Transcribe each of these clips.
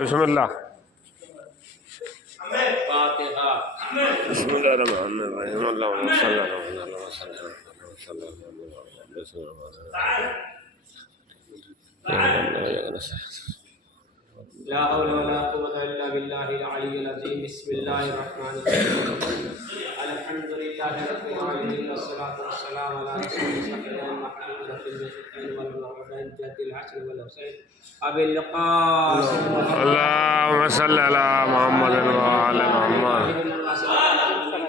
بسم اللہ فاتحہ۔ بسم اللہ الرحمن الرحیم اللہم صلی اللہ علیہ وسلم لا حول ولا قوة الا باللہ العلی العظیم۔ بسم اللہ الرحمن الرحیم۔ الحمد للہ رب العالمین والصلاة والسلام علی رسول اللہ محمد رفیع الشفیع والمرحبین جد الحسن والحسین ابی القاسم اللہم صلی علی محمد وعلی محمد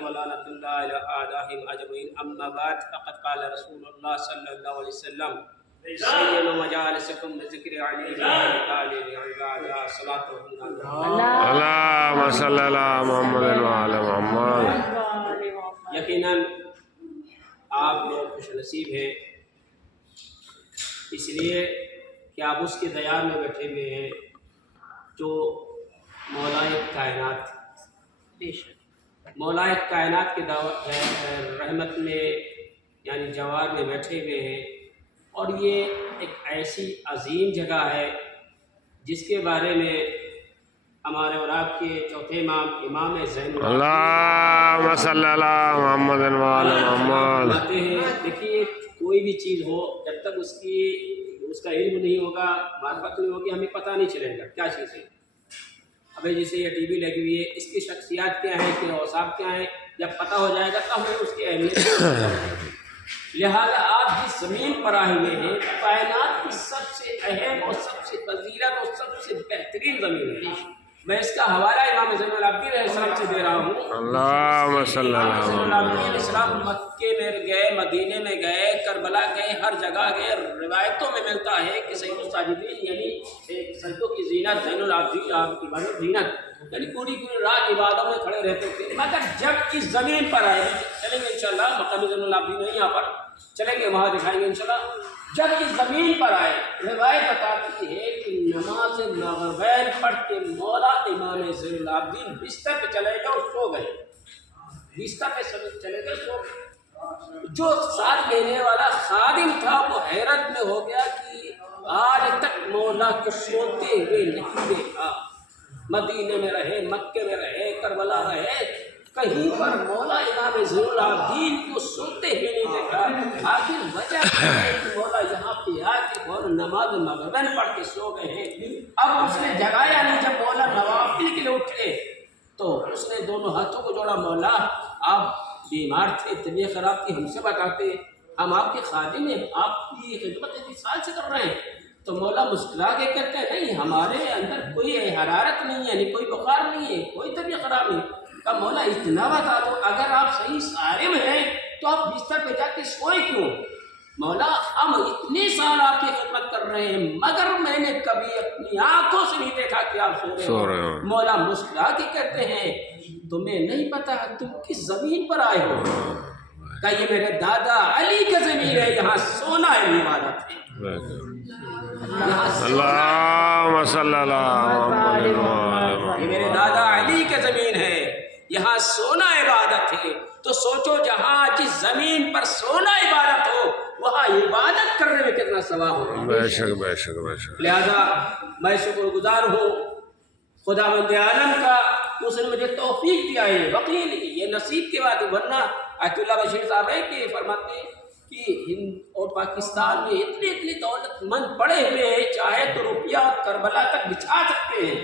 ولعنۃ اللہ علی اعدائہم اجمعین۔ اما بعد فقد قال رسول اللہ صلی اللہ علیہ وسلم زینوا مجالسکم بذکر علی تعالی عبادہ صلاۃ اللہم صلی علی محمد وعلی محمد۔ یقیناً آپ لوگ خوش نصیب ہیں اس لیے کہ آپ اس کے دیار میں بیٹھے ہوئے ہیں جو مولائے کائنات مولائے کائنات کے رحمت میں یعنی جوار میں بیٹھے ہوئے ہیں، اور یہ ایک ایسی عظیم جگہ ہے جس کے بارے میں ہمارے اور آپ کے چوتھے امام امام زین اللہم صلی علی محمد وعلی محمد۔ فرماتے ہیں دیکھیے کوئی بھی چیز ہو جب تک اس کا علم نہیں ہوگا، معرفت نہیں ہوگی، ہمیں پتہ نہیں چلے گا کیا چیز ہے۔ ابھی جیسے یہ ٹی وی لگی ہوئی ہے، اس کی شخصیات کیا ہیں، اس کے اوصاف کیا ہیں، جب پتہ ہو جائے گا تب ہمیں اس کی اہمیت لہذا آپ جس زمین پر آئے ہوئے ہیں کائنات کی سب سے اہم اور سب سے فضیلت اور سب سے بہترین زمین ہے۔ میں اس کا حوالہ امام زین العابدین علیہ السلام سے دے رہا ہوں۔ اللہم صلی امام علی زین محمد۔ العابدین علیہ السلام مکے میں گئے، مدینے میں گئے، کربلا گئے، ہر جگہ گئے۔ روایتوں میں ملتا ہے کہ سید الساجدین یعنی سجدوں کی زینت زین العابدین آپ کی عبادت زینت یعنی پوری رات عبادتوں میں کھڑے رہتے تھے، مگر جب اس زمین پر آئے، چلیں گے انشاءاللہ مقام زین العابدین ہے یہاں پر، چلیں گے وہاں دکھائیں گے انشاءاللہ۔ جب اس زمین پر آئے روایت بتاتی ہے کہ نماز مغربین پڑھ کے مولا امام زین العابدین بستر پہ چلے گئے اور سو گئے، بستر پہ چلے گئے سو گئے۔ جو ساتھ لینے والا خادم تھا وہ حیرت میں ہو گیا کہ آج تک مولا کو سوتے ہوئے نہیں دیکھا، مدینے میں رہے، مکے میں رہے، کربلا رہے، کہیں پر مولا امام زین العابدین کو سوتے ہوئے نہیں دیکھا۔ آخر وجہ کیا ہے کہ مولا یہاں پہ آ کے اور نماز مغربین پڑھ کے سو گئے ہیں۔ اب اس نے جگایا نہیں، جب مولا نوافل کے لیے اٹھے تو اس نے دونوں ہاتھوں کو جوڑا، مولا آپ بیمار تھے، طبیعت خراب تھی، ہم سے بتاتے، ہم آپ کے خادم ہیں، آپ کی خدمت اتنی سال سے کر رہے ہیں۔ تو مولا مسکرا کے کہتے ہیں نہیں، ہمارے اندر کوئی حرارت نہیں ہے، یعنی کوئی بخار نہیں ہے، کوئی طبیعت خراب نہیں۔ کہ مولا اتنا بتا دو، اگر آپ صحیح صارم ہیں تو آپ بستر پہ جا کے سوئے کیوں؟ مولا ہم اتنے سال آپ کی خدمت کر رہے ہیں مگر میں نے کبھی اپنی آنکھوں سے نہیں دیکھا کہ آپ سو رہے ہو۔ مولا مسکرا کے کہتے ہیں تمہیں نہیں پتا تم کس زمین پر آئے ہو؟ کہ یہ میرے دادا علی کا زمین ہے، یہاں سونا ہے عبادت ہے۔ اللہم صلی علی محمد وعلی محمد۔ یہ میرے دادا علی کی زمین ہے، یہاں سونا عبادت ہے۔ تو سوچو جہاں جس زمین پر سونا عبادت ہو وہاں عبادت کرنے میں کتنا ثواب ہوگا۔ بے شک بے شک بے شک۔ لہذا میں شکر گزار ہوں خداوند عالم کا، اس نے مجھے توفیق دیا ہے، وکیل یہ نصیب کی بات ہے، ورنہ آیت اللہ بشیر صاحب ہے کہ فرماتے ہیں کہ ہند اور پاکستان میں اتنے دولت مند پڑے ہوئے ہیں، چاہے تو روپیہ کربلا تک بچھا سکتے ہیں،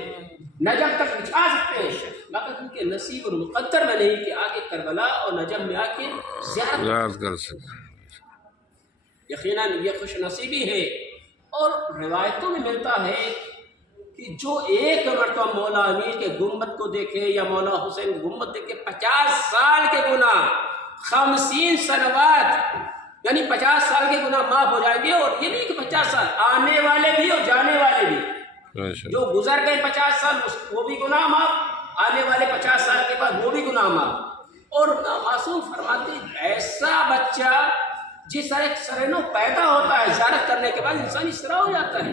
نجف تک بچھا سکتے ہیں، مگر ان کے نصیب اور مقدر میں نہیں کہ آگے کربلا اور نجف میں آ کے زیارت کر سکتے۔ یقیناً یہ خوش نصیبی ہے۔ اور روایتوں میں ملتا ہے کہ جو ایک مرتبہ مولا امیر کے گنبد کو دیکھے یا مولا حسین گنبد دیکھے 50 سال کے گناہ 50 سنوات یعنی 50 سال کے گناہ معاف ہو جائیں گے۔ اور یہ نہیں کہ 50 سال آنے والے بھی اور جانے والے بھی، جو گزر گئے 50 سال وہ بھی گناہ معاف، آنے والے 50 سال کے بعد وہ بھی گناہ معاف۔ اور معصوم فرماتے ایسا بچہ جس طرح ایک سرنو پیدا ہوتا ہے زیارت کرنے کے بعد انسان اس طرح ہو جاتا ہے۔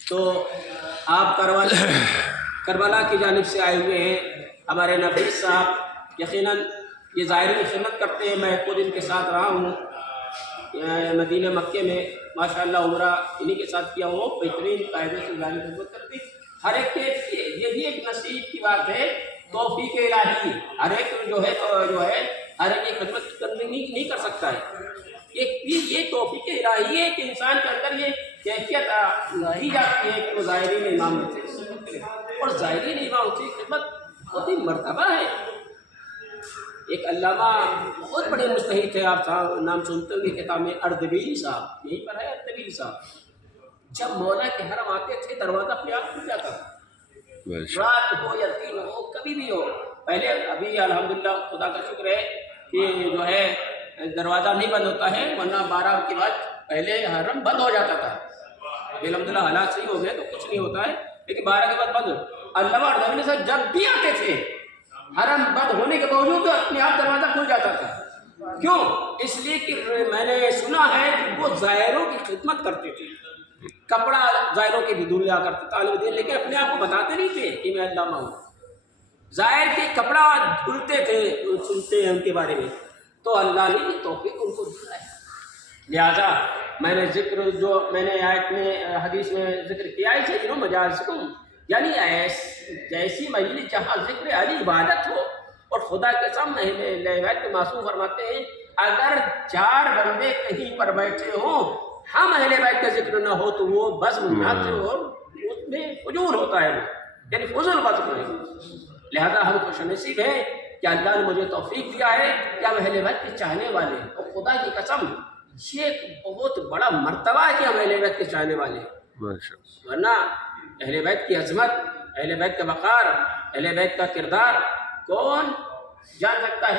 تو آپ کربلا کی جانب سے آئے ہوئے ہیں ہمارے نفیس صاحب، یقیناً یہ ظاہری خدمت کرتے ہیں، میں خود ان کے ساتھ رہا ہوں مدینہ مکے میں، ماشاءاللہ عمرہ انہی کے ساتھ کیا ہوں، بہترین قاعدے سے ظاہری خدمت کرتے ہیں۔ ہر ایک کے یہ بھی ایک نصیب کی بات ہے، توفیق الہی، ہر ایک جو ہے ہر ایک کی خدمت کرنے نہیں کر سکتا ہے، یہ توفیق الہی ہے کہ انسان کے اندر یہ کیفیت لائی جاتی ہے کہ وہ ظاہرین امام سے خدمت کرے، اور ظاہرین امام سے خدمت بہت ہی مرتبہ ہے۔ ایک علامہ بہت بڑے مجتہد تھے، آپ نام سنتے ہوں گے، کتاب میں اردبیلی صاحب، یہیں پر ہے اردبیلی صاحب، جب مولا کے حرم آتے تھے دروازہ اپنے آپ کھل جاتا تھا، رات ہو یا دن ہو کبھی بھی ہو۔ پہلے ابھی الحمدللہ خدا کا شکر ہے کہ جو ہے دروازہ نہیں بند ہوتا ہے، ورنہ 12 کے بعد پہلے حرم بند ہو جاتا تھا، الحمدللہ حالات صحیح ہو گئے تو کچھ نہیں ہوتا ہے، لیکن 12 کے بعد بند ہو۔ علامہ اردبیلی صاحب جب بھی آتے تھے حرم بند ہونے کے باوجود اپنے آپ دروازہ کھل جاتا تھا، کیوں؟ اس لیے کہ میں نے سنا ہے کہ وہ زائروں کی خدمت کرتے تھے، کپڑا زائروں کے بھی دور لیا کرتے طالب علم، لیکن اپنے آپ کو بتاتے نہیں تھے کہ میں علامہ ہوں، زائر کے کپڑا دھلتے تھے، سنتے ہیں ان کے بارے میں، تو اللہ نے توفیق ان کو دیا ہے۔ لہذا میں نے ذکر جو میں نے آیت میں حدیث میں ذکر کیا ہے کہ مجالسکم، یعنی جیسی مجلس جہاں ذکر علی عبادت ہو، اور خدا کے قسم بیت کے معصوم فرماتے ہیں اگر 4 بندے کہیں پر بیٹھے ہوں ہم اہل بیت کا ذکر نہ ہو تو وہ بزم نہ ہو، اور اس میں فجور ہوتا ہے، یعنی فضل بزم ہے۔ لہذا ہم خوش نصیب ہیں کہ اللہ نے مجھے توفیق دیا ہے کہ ہم اہل بیت کے چاہنے والے ہیں، اور خدا کی قسم یہ ایک بہت بڑا مرتبہ ہے کہ ہم اہل بیت کے چاہنے والے ہیں، ورنہ اہل بیت کی عظمت، اہل بیت کا وقار، اہل بیت کا کردار کون جان سکتا ہے؟